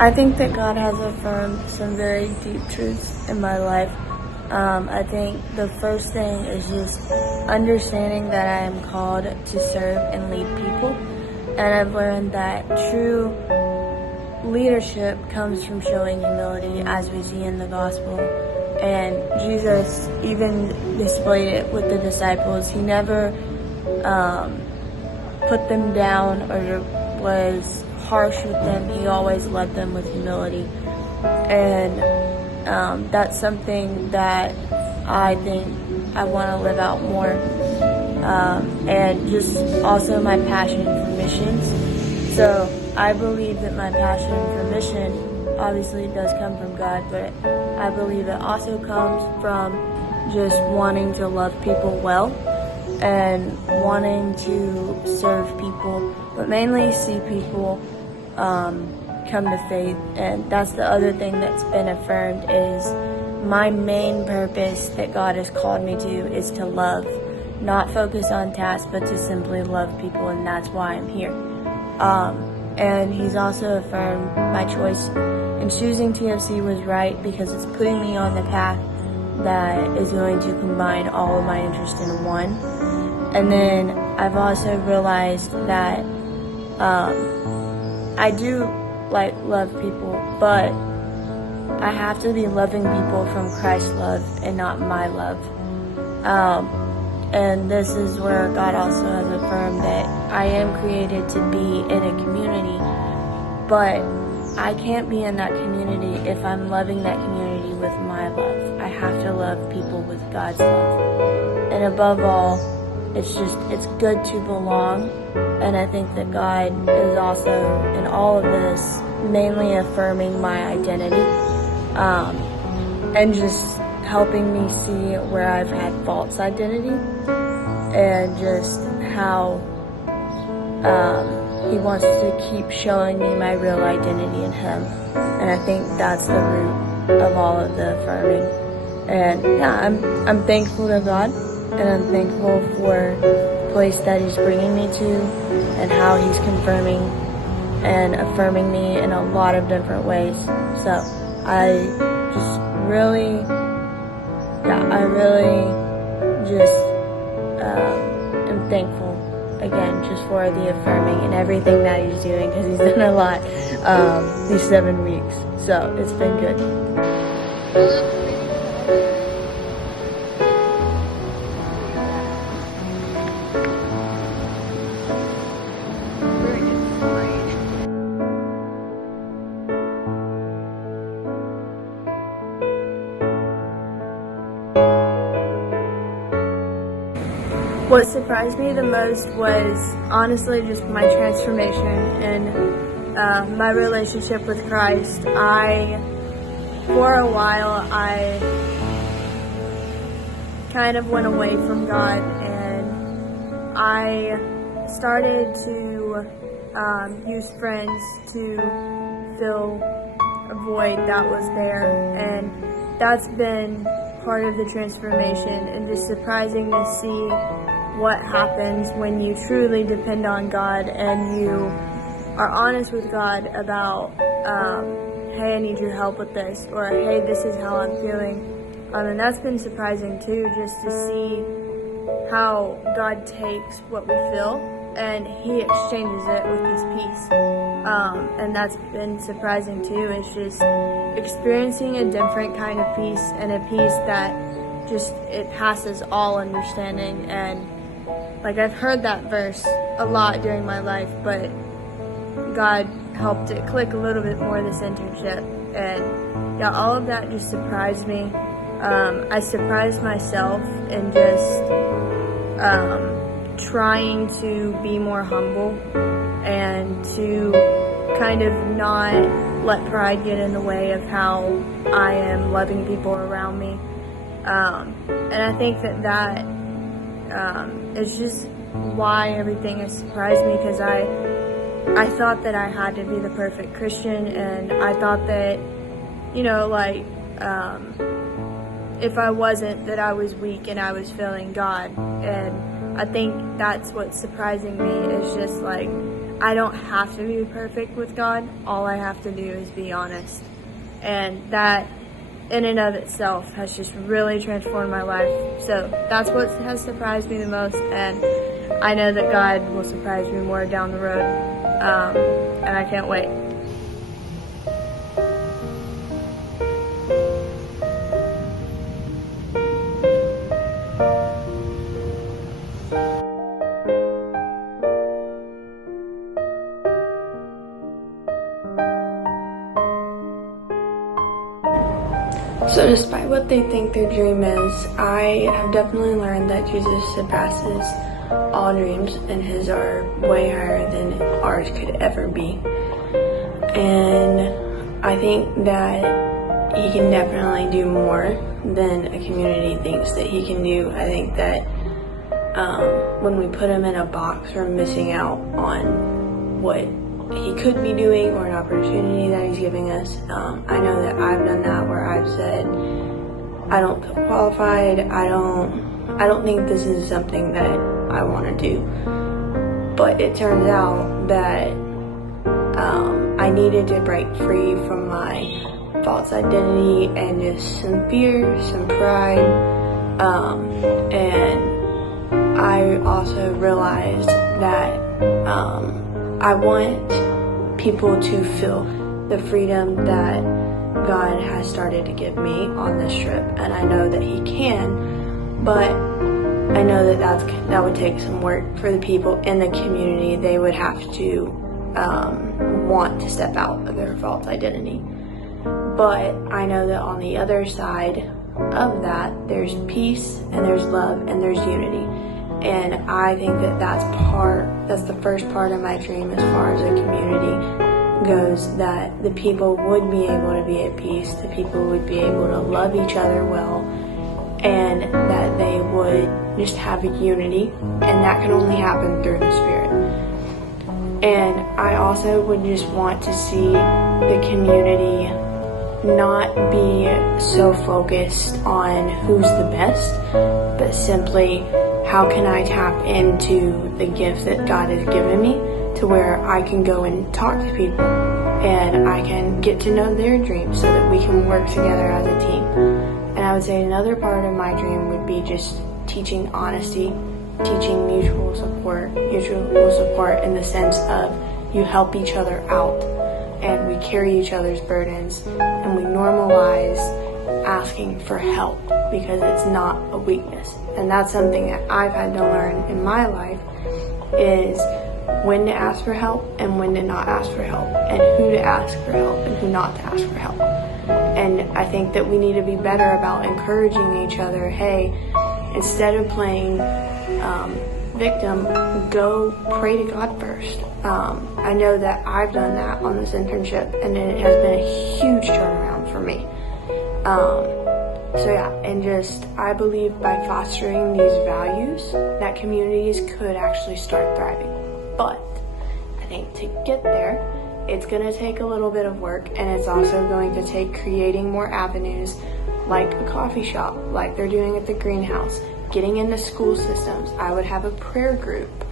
I think that God has affirmed some very deep truths in my life. I think the first thing is just understanding that I am called to serve and lead people. And I've learned that true leadership comes from showing humility, as we see in the gospel. And Jesus even displayed it with the disciples. He never put them down or was harsh with them. He always led them with humility. And that's something that I think I want to live out more. And just also my passion for missions. So I believe that my passion for mission obviously does come from God, but I believe it also comes from just wanting to love people well and wanting to serve people, but mainly see people come to faith. And that's the other thing that's been affirmed, is my main purpose that God has called me to is to love, not focus on tasks, but to simply love people, and that's why I'm here. And he's also affirmed my choice in choosing TFC was right, because it's putting me on the path that is going to combine all of my interests in one. And then I've also realized that I do love people, but I have to be loving people from Christ's love and not my love. And this is where God also has affirmed that I am created to be in a community, but I can't be in that community if I'm loving that community with my love. I have to love people with God's love. And above all, it's good to belong. And I think that God is also, in all of this, mainly affirming my identity, and just helping me see where I've had false identity, and just how he wants to keep showing me my real identity in him. And I think that's the root of all of the affirming. And yeah, I'm thankful to God, and I'm thankful for the place that he's bringing me to, and how he's confirming and affirming me in a lot of different ways. So I really just am thankful again just for the affirming and everything that he's doing, because he's done a lot these 7 weeks. So it's been good. What surprised me the most was honestly just my transformation and my relationship with Christ. For a while, I kind of went away from God, and I started to use friends to fill a void that was there, and that's been part of the transformation, and just surprising to see what happens when you truly depend on God and you are honest with God about, hey, I need your help with this, or hey, this is how I'm feeling. And that's been surprising too, just to see how God takes what we feel and he exchanges it with his peace. And that's been surprising too. It's just experiencing a different kind of peace, and a peace that just, it passes all understanding. And I've heard that verse a lot during my life, but God helped it click a little bit more this internship. And yeah, all of that just surprised me. I surprised myself in just trying to be more humble and to kind of not let pride get in the way of how I am loving people around me. And I think that is just why everything has surprised me, because I thought that I had to be the perfect Christian, and I thought that, if I wasn't, that I was weak and I was failing God. And I think that's what's surprising me, is just I don't have to be perfect with God. All I have to do is be honest. And that in and of itself has just really transformed my life. So that's what has surprised me the most, and I know that God will surprise me more down the road, and I can't wait. So despite what they think their dream is, I have definitely learned that Jesus surpasses all dreams, and his are way higher than ours could ever be. And I think that he can definitely do more than a community thinks that he can do. I think that when we put him in a box, we're missing out on what he could be doing or an opportunity that he's giving us. I know that I've done that where I've said, I don't feel qualified, I don't think this is something that I want to do. But it turns out that I needed to break free from my false identity and just some fear, some pride, and I also realized that I want people to feel the freedom that God has started to give me on this trip, and I know that he can, but I know that that would take some work for the people in the community. They would have to want to step out of their false identity. But I know that on the other side of that, there's peace and there's love and there's unity. And I think that that's the first part of my dream as far as a community goes, that the people would be able to be at peace, the people would be able to love each other well, and that they would just have a unity, and that can only happen through the Spirit. And I also would just want to see the community not be so focused on who's the best, but simply how can I tap into the gift that God has given me to where I can go and talk to people and I can get to know their dreams so that we can work together as a team. And I would say another part of my dream would be just teaching honesty, teaching mutual support in the sense of you help each other out and we carry each other's burdens and we normalize asking for help because it's not a weakness. And that's something that I've had to learn in my life, is when to ask for help and when to not ask for help, and who to ask for help and who not to ask for help. And I think that we need to be better about encouraging each other. Hey, instead of playing victim, go pray to God first. I know that I've done that on this internship, and it has been a huge turnaround for me. So yeah, and just I believe by fostering these values that communities could actually start thriving. But I think to get there, it's going to take a little bit of work, and it's also going to take creating more avenues like a coffee shop, like they're doing at the greenhouse, getting into school systems. I would have a prayer group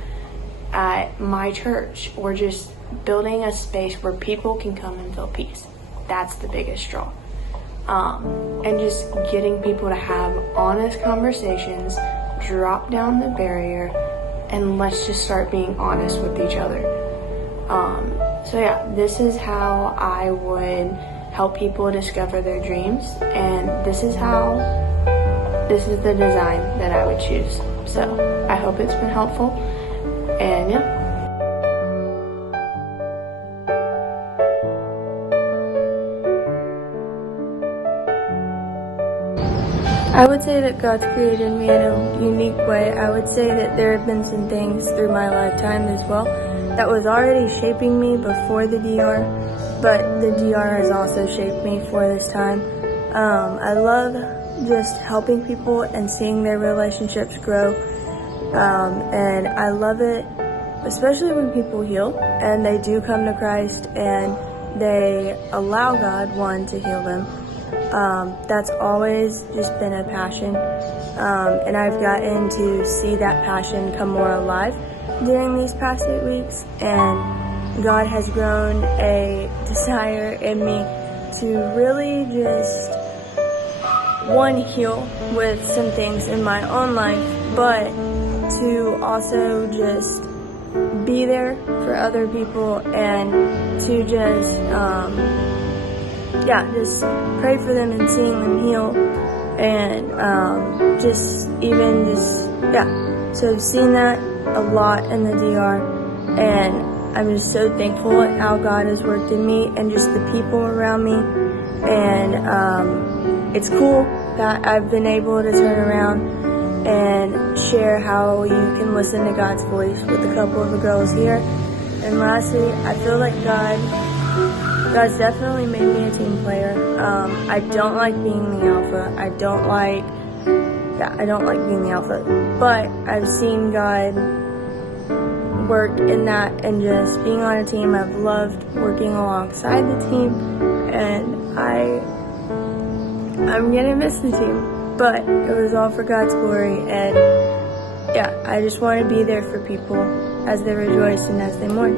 at my church, or just building a space where people can come and feel peace. That's the biggest draw. And just getting people to have honest conversations, drop down the barrier, and let's just start being honest with each other. So yeah, this is how I would help people discover their dreams, and this is the design that I would choose. So I hope it's been helpful, and yeah. I would say that God's created me in a unique way. I would say that there have been some things through my lifetime as well that was already shaping me before the DR, but the DR has also shaped me for this time. I love just helping people and seeing their relationships grow, and I love it, especially when people heal and they do come to Christ and they allow God, to heal them. That's always just been a passion, and I've gotten to see that passion come more alive during these past 8 weeks, and God has grown a desire in me to really just, one, heal with some things in my own life, but to also just be there for other people and to just pray for them and seeing them heal, and so I've seen that a lot in the DR, and I'm just so thankful at how God has worked in me and just the people around me, and it's cool that I've been able to turn around and share how you can listen to God's voice with a couple of the girls here. And lastly, I feel like God's definitely made me a team player. I don't like being the alpha. I don't like being the alpha. But I've seen God work in that and just being on a team. I've loved working alongside the team, and I'm gonna miss the team, but it was all for God's glory, and I just want to be there for people as they rejoice and as they mourn.